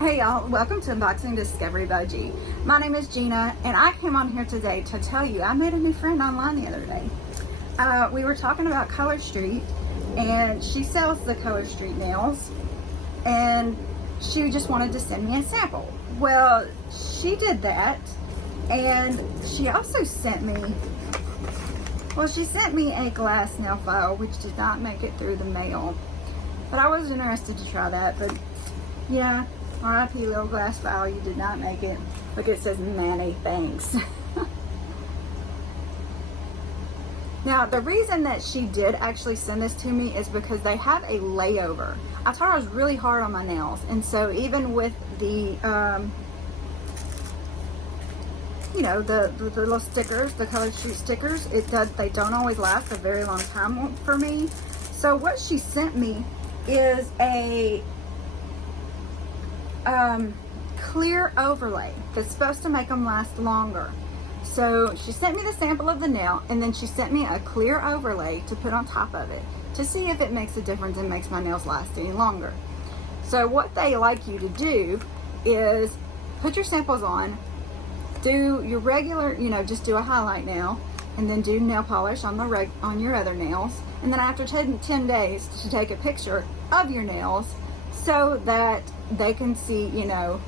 Hey y'all, welcome to Unboxing Discovery by G. My name is Gina, and I came on here today to tell you I made a new friend online the other day. We were talking about Colorstreet, and she sells the Colorstreet nails, and she just wanted to send me a sample. Well, she did that, and she also sent me, she sent me a glass nail file, which did not make it through the mail. But I was interested to try that, but yeah. RIP little glass file, you did not make it. Look, it says many thanks. Now, the reason that she did actually send this to me is because they have a layover. I told her I was really hard on my nails, and so even with the, you know, the little stickers, the Colorstreet stickers, they don't always last a very long time for me. So what she sent me is a clear overlay that's supposed to make them last longer. So she sent me the sample of the nail, and then she sent me a clear overlay to put on top of it to see if it makes a difference and makes my nails last any longer. So what they like you to do is put your samples on, do your regular, you know, just do a highlight nail, and then do nail polish on your other nails, and then after 10 days to take a picture of your nails so that they can see, you know,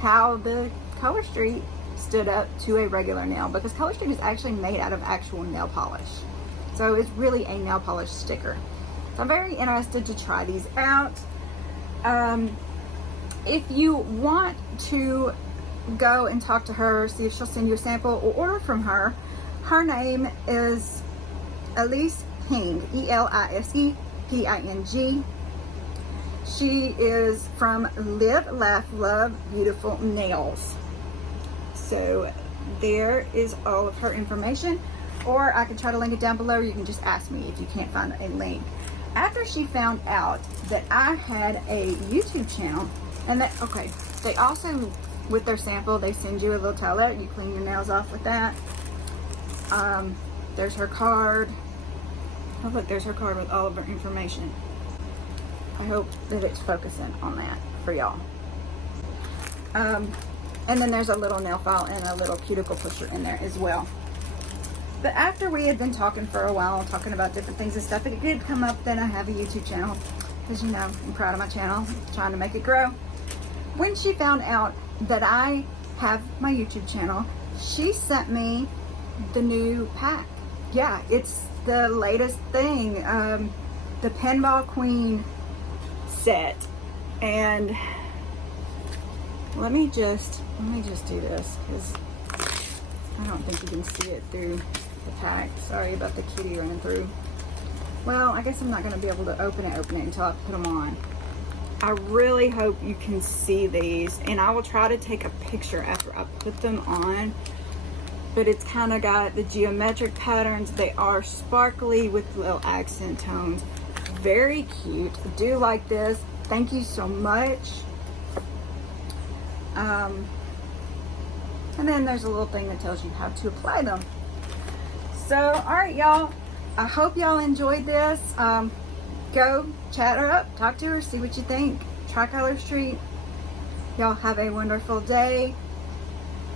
how the Colorstreet stood up to a regular nail, because Colorstreet is actually made out of actual nail polish. So it's really a nail polish sticker. So I'm very interested to try these out. If you want to go and talk to her, see if she'll send you a sample or order from her, her name is Elise Ping, ELISEPING. She is from Live.Laugh.Loving.BeautifulNails. So there is all of her information, or I can try to link it down below. You can just ask me if you can't find a link. After she found out that I had a YouTube channel, and that, okay, they also, with their sample, they send you a little towelette. You clean your nails off with that. There's her card. Oh look, there's her card with all of her information. I hope that it's focusing on that for y'all. And then there's a little nail file and a little cuticle pusher in there as well. But after we had been talking for a while, talking about different things and stuff, it did come up that I have a YouTube channel. As you know, I'm proud of my channel, trying to make it grow. When she found out that I have my YouTube channel, she sent me the new pack. Yeah, it's the latest thing, the Pinball Queen set. And let me just do this, because I don't think you can see it through the pack. Sorry about the kitty running through. Well, I guess I'm not going to be able to open it until I put them on. I really hope you can see these, and I will try to take a picture after I put them on. But it's kind of got the geometric patterns. They are sparkly with little accent tones. Very cute. I do like this. Thank you so much. And then there's a little thing that tells you how to apply them. So, alright y'all, I hope y'all enjoyed this. Go chat her up, talk to her, see what you think. Try Colorstreet. Y'all have a wonderful day.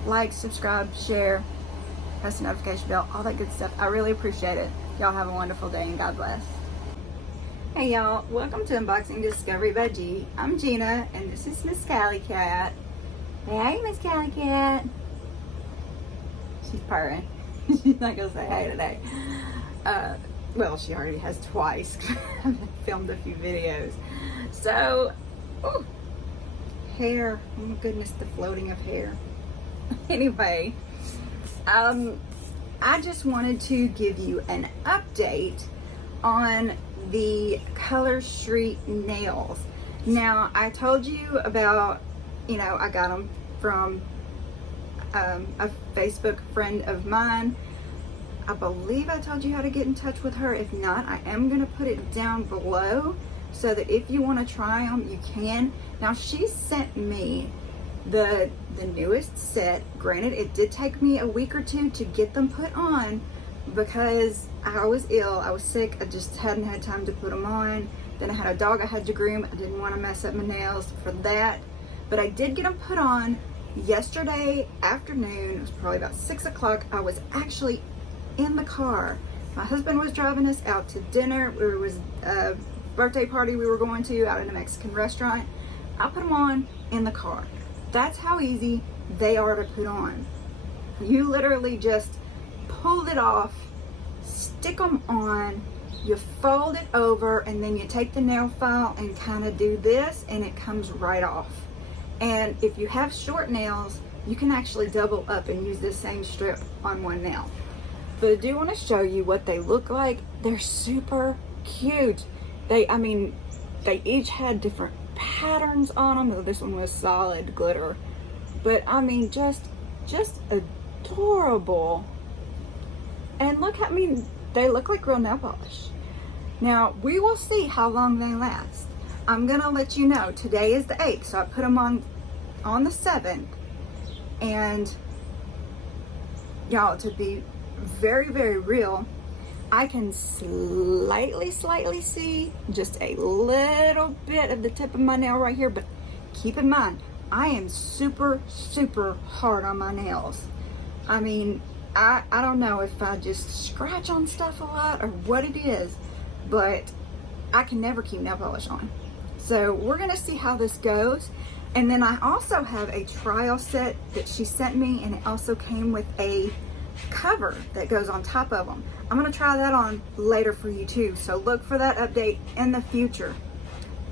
Like, subscribe, share, press the notification bell, all that good stuff. I really appreciate it. Y'all have a wonderful day, and God bless. Hey y'all, welcome to Unboxing Discovery by G. I'm Gina, and this is Miss Cali Cat. Hey, Miss Cali Cat. She's purring. She's not gonna say hey today. Well, she already has twice. I've filmed a few videos. So, oh, hair. Oh my goodness, the floating of hair. Anyway, I just wanted to give you an update on the Colorstreet nails. Now, I told you about, you know, I got them from a Facebook friend of mine. I believe I told you how to get in touch with her. If not, I am going to put it down below so that if you want to try them, you can. Now, she sent me the newest set. Granted, it did take me a week or two to get them put on because I was ill. I was sick. I just hadn't had time to put them on. Then I had a dog I had to groom. I didn't want to mess up my nails for that. but I did get them put on yesterday afternoon. It was probably about 6 o'clock. I was actually in the car. My husband was driving us out to dinner. It was a birthday party we were going to out at a Mexican restaurant. I put them on in the car. That's how easy they are to put on. You literally just pull it off, stick them on, you fold it over, and then you take the nail file and kind of do this, and it comes right off. And if you have short nails, you can actually double up and use this same strip on one nail. But I do want to show you what they look like. They're super cute. They each had different patterns on them. This one was solid glitter, but I mean, just adorable. And look, I mean, they look like real nail polish. Now, we will see how long they last. I'm gonna let you know. Today is the 8th, so I put them on the 7th. And y'all, to be very, very real, I can slightly see just a little bit of the tip of my nail right here, but keep in mind, I am super hard on my nails. I mean, I don't know if I just scratch on stuff a lot or what it is, but I can never keep nail polish on. So we're gonna see how this goes. And then I also have a trial set that she sent me, and it also came with a cover that goes on top of them. I'm gonna try that on later for you too, so look for that update in the future.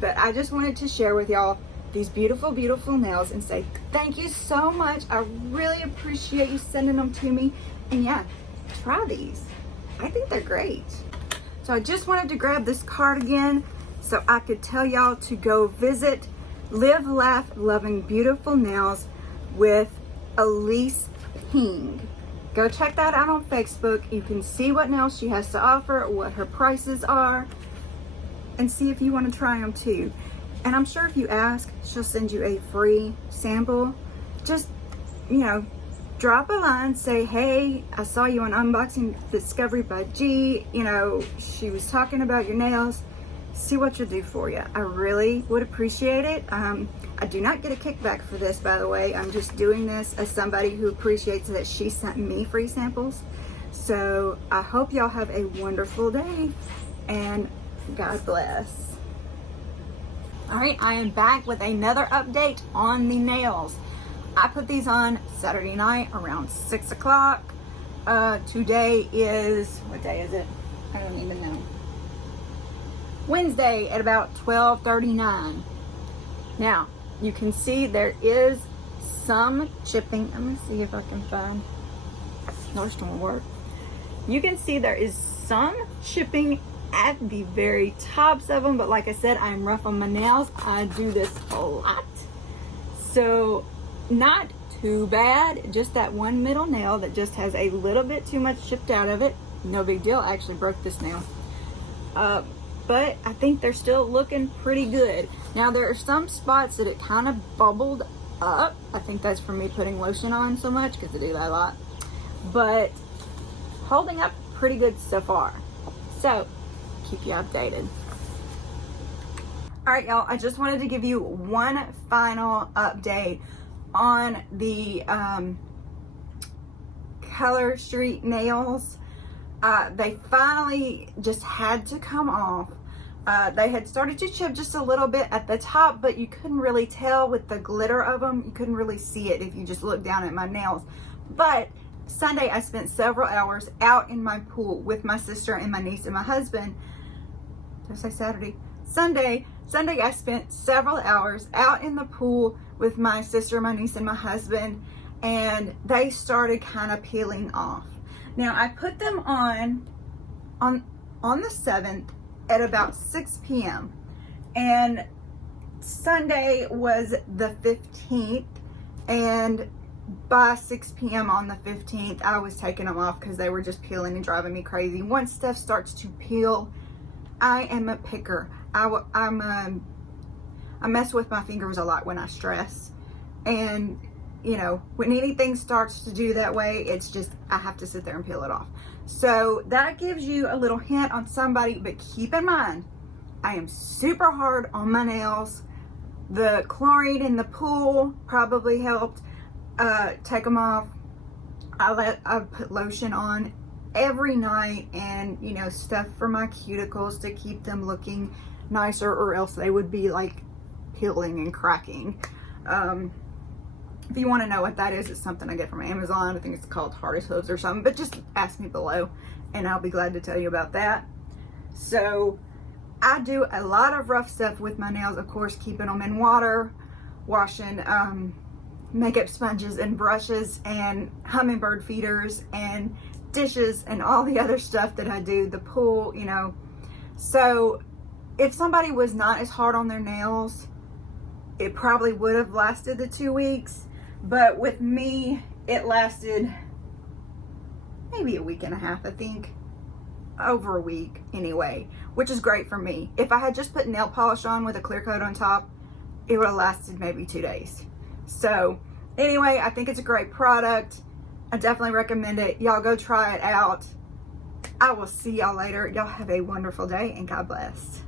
But I just wanted to share with y'all these beautiful nails and say thank you so much. I really appreciate you sending them to me. And yeah, try these. I think they're great. So I just wanted to grab this card again so I could tell y'all to go visit Live.Laugh.Loving.BeautifulNails with Elise Ping. Go check that out on Facebook. You can see what nails she has to offer, what her prices are, and see if you want to try them too. And I'm sure if you ask, she'll send you a free sample. Just, you know, drop a line, say, hey, I saw you on Unboxing Discovery by G. You know, she was talking about your nails. See what she'll do for you. I really would appreciate it. I do not get a kickback for this, by the way. I'm just doing this as somebody who appreciates that she sent me free samples. So I hope y'all have a wonderful day, and God bless. All right, I am back with another update on the nails. I put these on Saturday night around 6 o'clock. Today is, what day is it? I don't even know. Wednesday at about 12:39. Now, you can see there is some chipping. I'm gonna see if I can find, no, it's gonna work. You can see there is some chipping at the very tops of them, but like I said, I'm rough on my nails. I do this a lot, so not too bad. Just that one middle nail that just has a little bit too much chipped out of it. No big deal. I actually broke this nail, but I think they're still looking pretty good. Now, there are some spots that it kind of bubbled up. I think that's from me putting lotion on so much, because I do that a lot, but holding up pretty good so far. So keep you updated. All right, y'all, I just wanted to give you one final update on the colorstreet nails. They finally just had to come off. They had started to chip just a little bit at the top, but you couldn't really tell with the glitter of them. You couldn't really see it if you just looked down at my nails. But Sunday, I spent several hours out in my pool with my sister and my niece and my husband. Did I say Saturday? Sunday, I spent several hours out in the pool with my sister, my niece, and my husband, and they started kind of peeling off. Now, I put them on the 7th at about 6 p.m. and Sunday was the 15th, and by 6 p.m. on the 15th, I was taking them off because they were just peeling and driving me crazy. Once stuff starts to peel, I am a picker. I mess with my fingers a lot when I stress, and you know, when anything starts to do that way, it's just, I have to sit there and peel it off. So that gives you a little hint on somebody, but keep in mind, I am super hard on my nails. The chlorine in the pool probably helped take them off. I put lotion on every night, and you know, stuff for my cuticles to keep them looking nicer, or else they would be like peeling and cracking. If you want to know what that is, it's something I get from Amazon. I think it's called Hardest Hooves or something, but just ask me below and I'll be glad to tell you about that. So I do a lot of rough stuff with my nails, of course, keeping them in water, washing makeup sponges and brushes and hummingbird feeders and dishes and all the other stuff that I do, the pool, you know. So if somebody was not as hard on their nails, it probably would have lasted the 2 weeks. But with me, it lasted maybe a week and a half, I think. Over a week anyway, which is great for me. If I had just put nail polish on with a clear coat on top, it would have lasted maybe 2 days. So anyway, I think it's a great product. I definitely recommend it. Y'all go try it out. I will see y'all later. Y'all have a wonderful day and God bless.